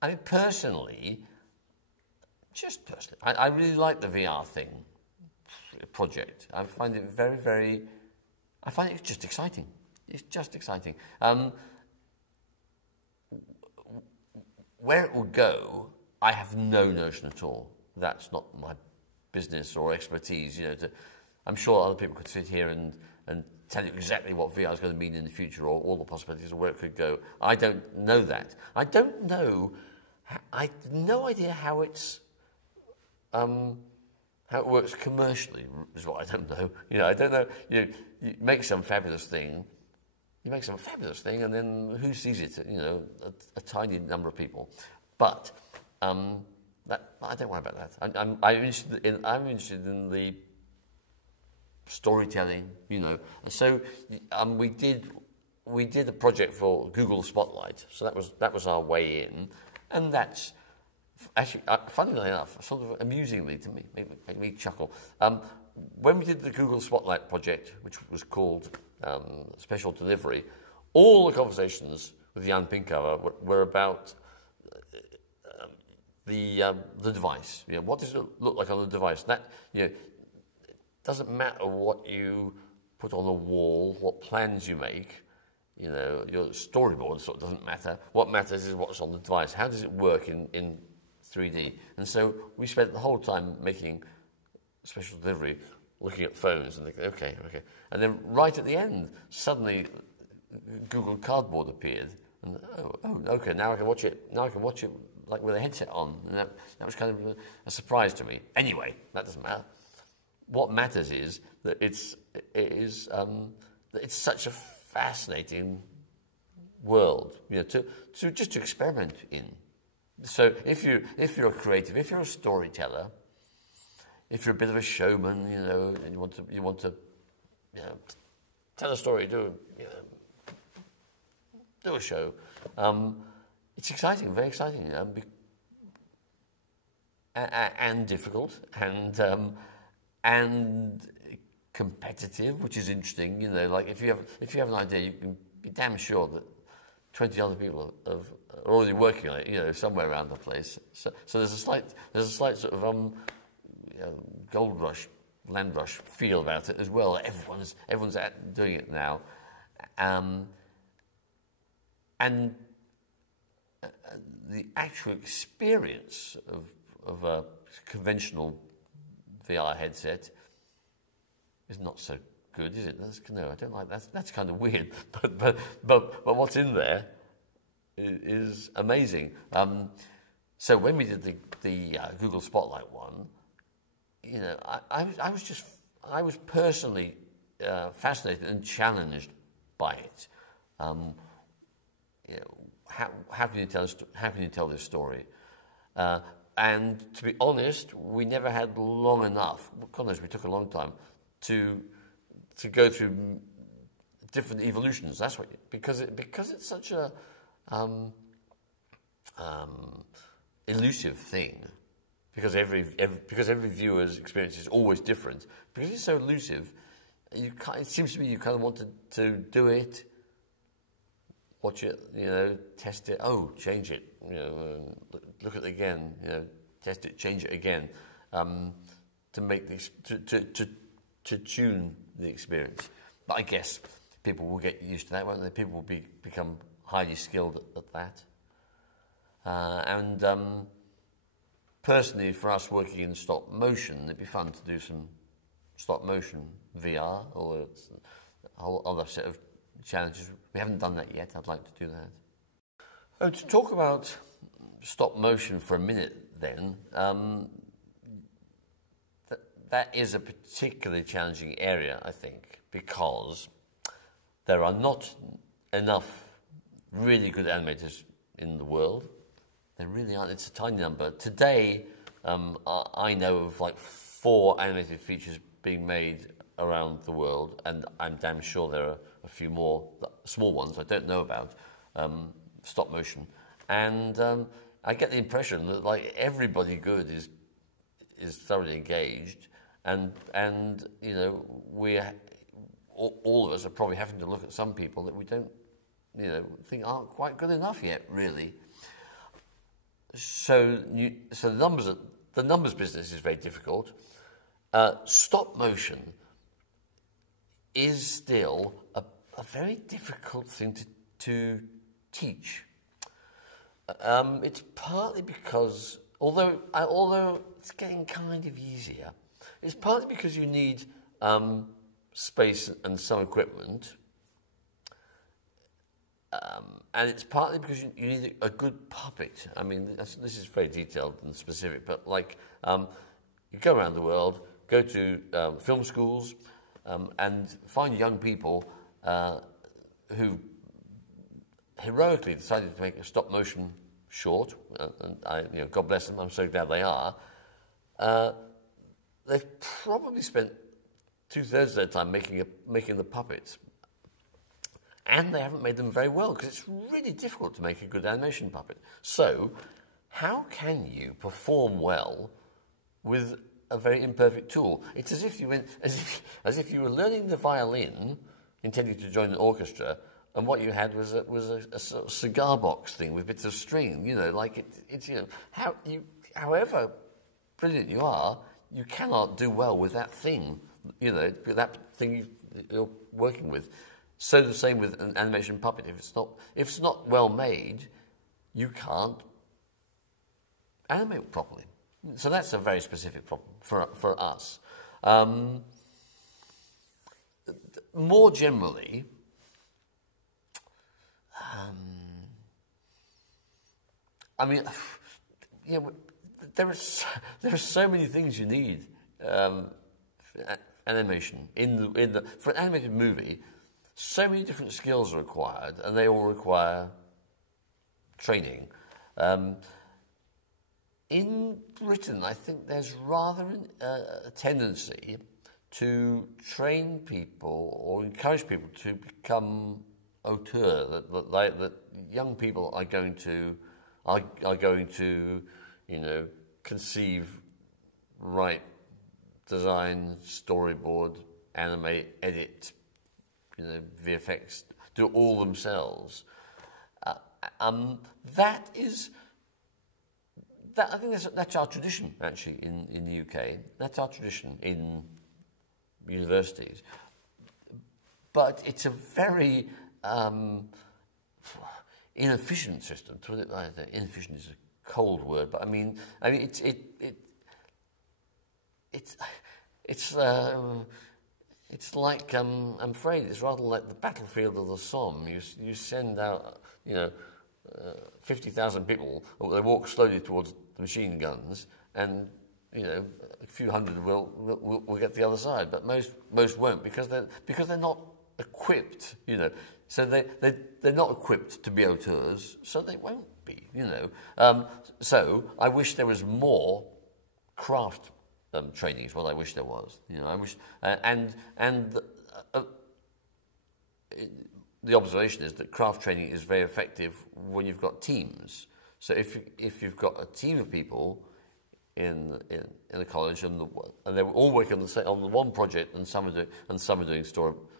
I mean, personally, I really like the VR project. I find it very, I find it just exciting. It's just exciting. Where it will go, I have no notion at all. That's not my business or expertise. You know, I'm sure other people could sit here and tell you exactly what VR is going to mean in the future or all the possibilities of where it could go. I don't know that. I don't know. I have no idea how it's how it works commercially. Is what I don't know. You know, I don't know. You make some fabulous thing. You make some fabulous thing, and then who sees it? You know, a tiny number of people. But I don't worry about that. I'm interested in the storytelling. You know, and so we did a project for Google Spotlight. So that was our way in, and that's actually, funnily enough, sort of amusingly to me, made me chuckle. When we did the Google Spotlight project, which was called Special Delivery, all the conversations with Jan Pinkava were about the device. You know, what does it look like on the device? That, you know, it doesn't matter what you put on the wall, what plans you make. You know, your storyboard sort of doesn't matter. What matters is what's on the device. How does it work in 3D? And so we spent the whole time making Special Delivery, looking at phones and thinking, okay. And then right at the end, suddenly Google Cardboard appeared. And okay, now I can watch it. Now I can watch it like with a headset on. And that was kind of a surprise to me. Anyway, that doesn't matter. What matters is that it's such a fascinating world, you know, to just to experiment in. So if you're a creative, if you're a storyteller, if you're a bit of a showman, you know, and you want to you know, tell a story, do a show, it's exciting, very exciting, and difficult, and competitive, which is interesting. You know, like if you have an idea, you can be damn sure that 20 other people are already working on it, you know, somewhere around the place. So there's a slight sort of you know, gold rush, land rush feel about it as well. Everyone's doing it now, and the actual experience of a conventional VR headset is not so good, is it? No, I don't like that. That's kind of weird. But what's in there is amazing. So when we did the Google Spotlight one, you know, I was personally fascinated and challenged by it. You know, how can you tell this story? And to be honest, we never had long enough. God knows, we took a long time to go through different evolutions. That's what, because it's such a elusive thing. Because every viewer's experience is always different. Because it's so elusive, it seems to me you kind of want to do it, watch it, you know, test it. Oh, change it, you know, look at it again, you know, test it, change it again, to make this to tune the experience. But I guess people will get used to that, won't they? People will become highly skilled at that. And personally, for us working in stop motion, it'd be fun to do some stop motion VR, although it's a whole other set of challenges. We haven't done that yet. I'd like to do that. To talk about stop motion for a minute then, that is a particularly challenging area, I think, because there are not enough really good animators in the world. There really aren't. It's a tiny number. Today, I know of like 4 animated features being made around the world, and I'm damn sure there are a few more small ones I don't know about, stop motion. And I get the impression that like everybody good is thoroughly engaged, and you know, all of us are probably having to look at some people that we don't, you know, think aren't quite good enough yet, really. so the numbers business is very difficult. Stop motion is still a very difficult thing to teach. It's partly because, although it's getting kind of easier, it's partly because you need space and some equipment, and it's partly because you need a good puppet. I mean, this is very detailed and specific, but like you go around the world, go to film schools, and find young people who heroically decided to make a stop motion short, and God bless them, I'm so glad they are. They've probably spent 2/3 of their time making the puppets, and they haven't made them very well because it's really difficult to make a good animation puppet. So, how can you perform well with a very imperfect tool? It's as if you went, as if you were learning the violin, intending to join an orchestra, and what you had was a sort of cigar box thing with bits of string. However brilliant you are, you cannot do well with that thing. That thing you're working with. So the same with an animation puppet. If it's not well made, you can't animate properly. So that's a very specific problem for us. More generally, I mean, there are so many things you need for animation for an animated movie. So many different skills are required, and they all require training. In Britain, I think there's rather a tendency to train people or encourage people to become auteurs. That young people are going to conceive, write, design, storyboard, animate, edit, VFX, do it all themselves. I think that's our tradition, actually, in the UK. That's our tradition in universities. But it's a very inefficient system. Inefficient is a cold word, but I mean, it's like I'm afraid it's rather like the battlefield of the Somme. You send out 50,000 people. They walk slowly towards the machine guns, and a few hundred will get to the other side. But most won't because they're not equipped. So they're not equipped to be auteurs, so they won't be. So I wish there was more craft training. Is what I wish there was. I wish the observation is that craft training is very effective when you've got teams. So if you've got a team of people in a college and they're all working on the one project, and some are doing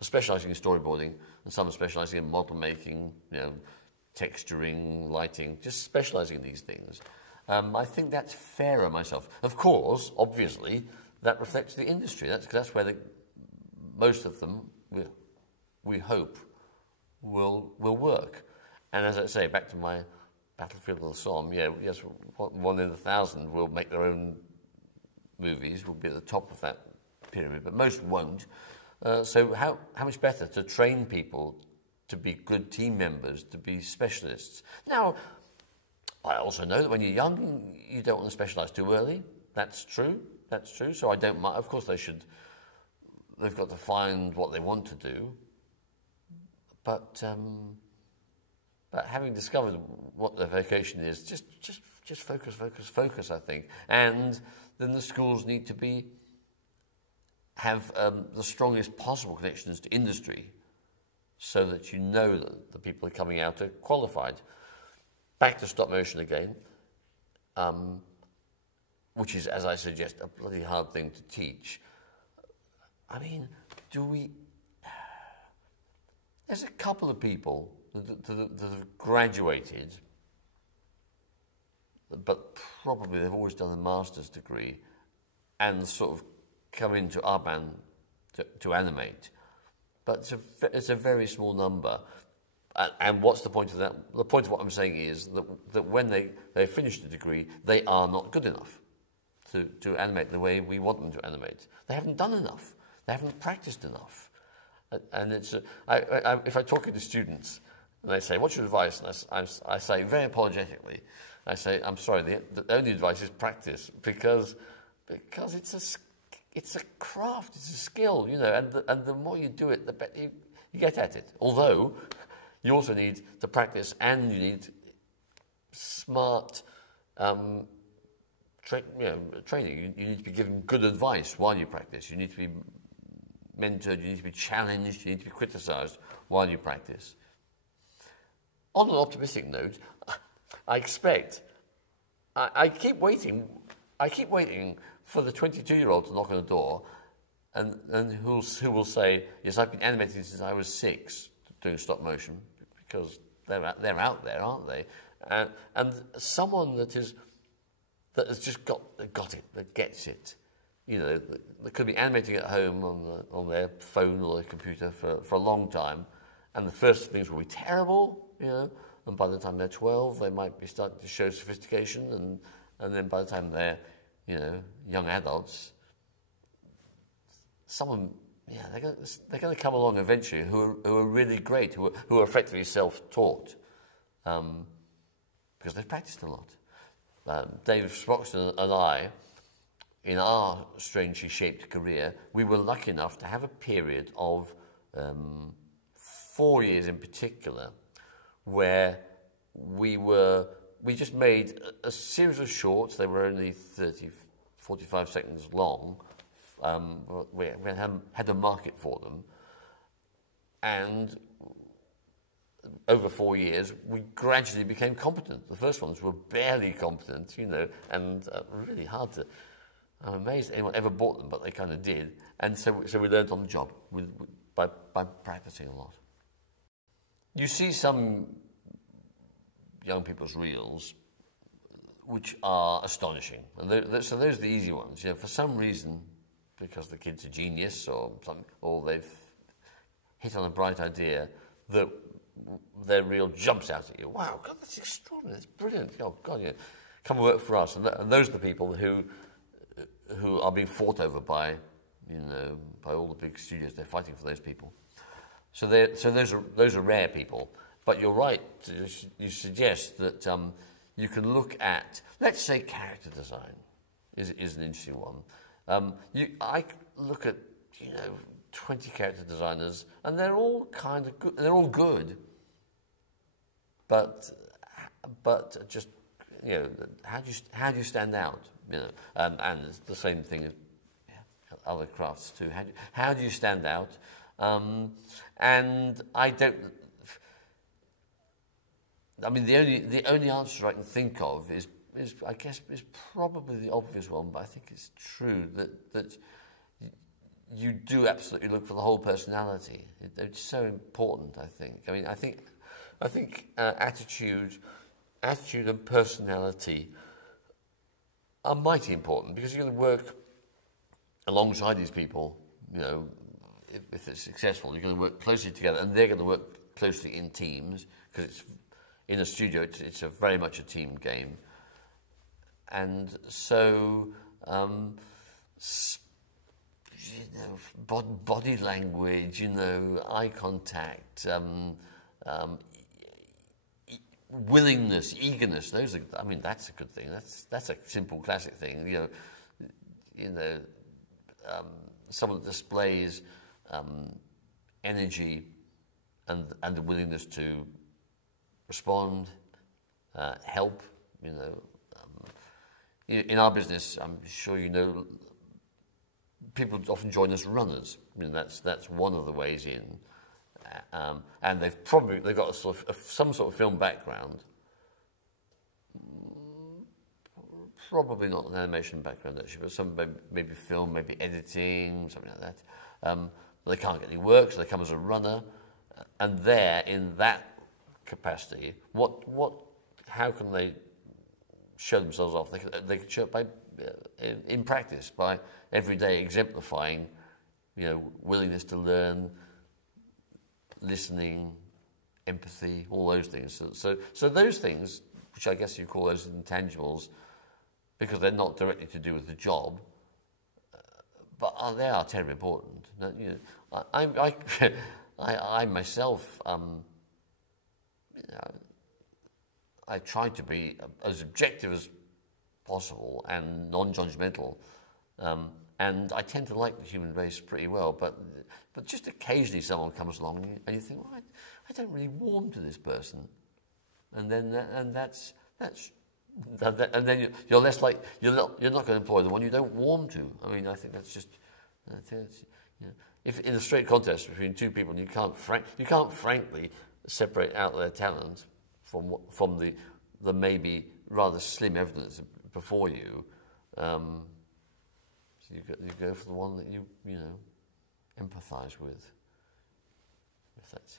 specialising in storyboarding, and some are specialising in model making, texturing, lighting, just specialising in these things. I think that's fairer myself. Of course, obviously, that reflects the industry. That's where most of them we hope will work. And as I say, back to my battlefield of the Somme, yes, 1 in 1,000 will make their own movies, will be at the top of that pyramid, but most won't. So how much better to train people to be good team members, to be specialists. Now, I also know that when you're young, you don't want to specialise too early. That's true. So I don't mind. Of course, they've got to find what they want to do. But having discovered what their vocation is, just focus, I think. And then the schools need to have the strongest possible connections to industry, so that you know that the people who are coming out are qualified. Back to stop motion again, which is, as I suggest, a bloody hard thing to teach. I mean, there's a couple of people that have graduated but probably they've always done a master's degree and sort of come into Aardman to animate. But it's a very small number. And what's the point of that? The point of what I'm saying is that when they finish the degree, they are not good enough to animate the way we want them to animate. They haven't done enough. They haven't practiced enough. And it's if I talk to students and they say, "What's your advice?" and I say very apologetically, I say, "I'm sorry, the only advice is practice because it's a craft, it's a skill, you know, and the more you do it, the better you get at it. Although you also need to practice and you need smart training. You need to be given good advice while you practice. You need to be mentored, you need to be challenged, you need to be criticised while you practice." On an optimistic note, I keep waiting for the 22-year-old to knock on the door and who will say, "Yes, I've been animating since I was 6, doing stop motion," because they're out there, aren't they? And someone that has just got it, that gets it. You know, they could be animating at home on their phone or their computer for a long time, and the first things will be terrible, you know, and by the time they're 12, they might be starting to show sophistication, and then by the time they're, you know, young adults, they're going to come along eventually who are really great, who are effectively self-taught, because they've practiced a lot. Dave Sproxton and I, in our strangely shaped career, we were lucky enough to have a period of 4 years in particular where we just made a series of shorts. They were only 30, 45 seconds long. We had a market for them. And over 4 years, we gradually became competent. The first ones were barely competent, you know, and really hard to... I'm amazed anyone ever bought them, but they kind of did. And so we learned on the job by practicing a lot. You see some young people's reels which are astonishing. And so those are the easy ones. You know, for some reason, because the kid's a genius or something, or they've hit on a bright idea, that their reel jumps out at you. Wow, God, that's extraordinary. That's brilliant. Oh, God, yeah. Come and work for us. And those are the people who are being fought over by, you know, by all the big studios. They're fighting for those people. So those are rare people. But you're right. You suggest that you can look at, let's say, character design is an interesting one. I look at, you know, 20 character designers, and they're all kind of good. They're all good. But just, you know, how do you stand out? You know, and it's the same thing as other crafts too. How do you stand out? And I don't. I mean, the only answer I can think of is I guess is probably the obvious one, but I think it's true that you do absolutely look for the whole personality. It's so important, I think. I mean, I think attitude and personality are mighty important, because you're going to work alongside these people. You know, if it's successful, you're going to work closely together, and they're going to work closely in teams, because it's in a studio. It's very much a team game, and so you know, body language, you know, eye contact, willingness, eagerness. Those are, I mean, that's a good thing. That's a simple classic thing. You know, someone that displays energy and the willingness to respond, help. You know, in our business, I'm sure you know, people often join as runners. I mean, that's one of the ways in. And they've got a sort of some sort of film background, probably not an animation background actually, but some maybe film, maybe editing, something like that. They can't get any work, so they come as a runner, and there in that capacity, how can they show themselves off. They can show it by in practice, by every day exemplifying, willingness to learn, listening, empathy, all those things. So those things, which I guess you call those intangibles, because they're not directly to do with the job, but they are terribly important. I myself, I try to be as objective as possible and non-judgmental, and I tend to like the human race pretty well. But just occasionally someone comes along and you think, well, I don't really warm to this person, and then and then you're less like you're not going to employ the one you don't warm to. I mean, I think that's just if in a straight contest between two people, you can't frankly separate out their talent from the maybe rather slim evidence before you. So you go for the one that you empathise with. If that's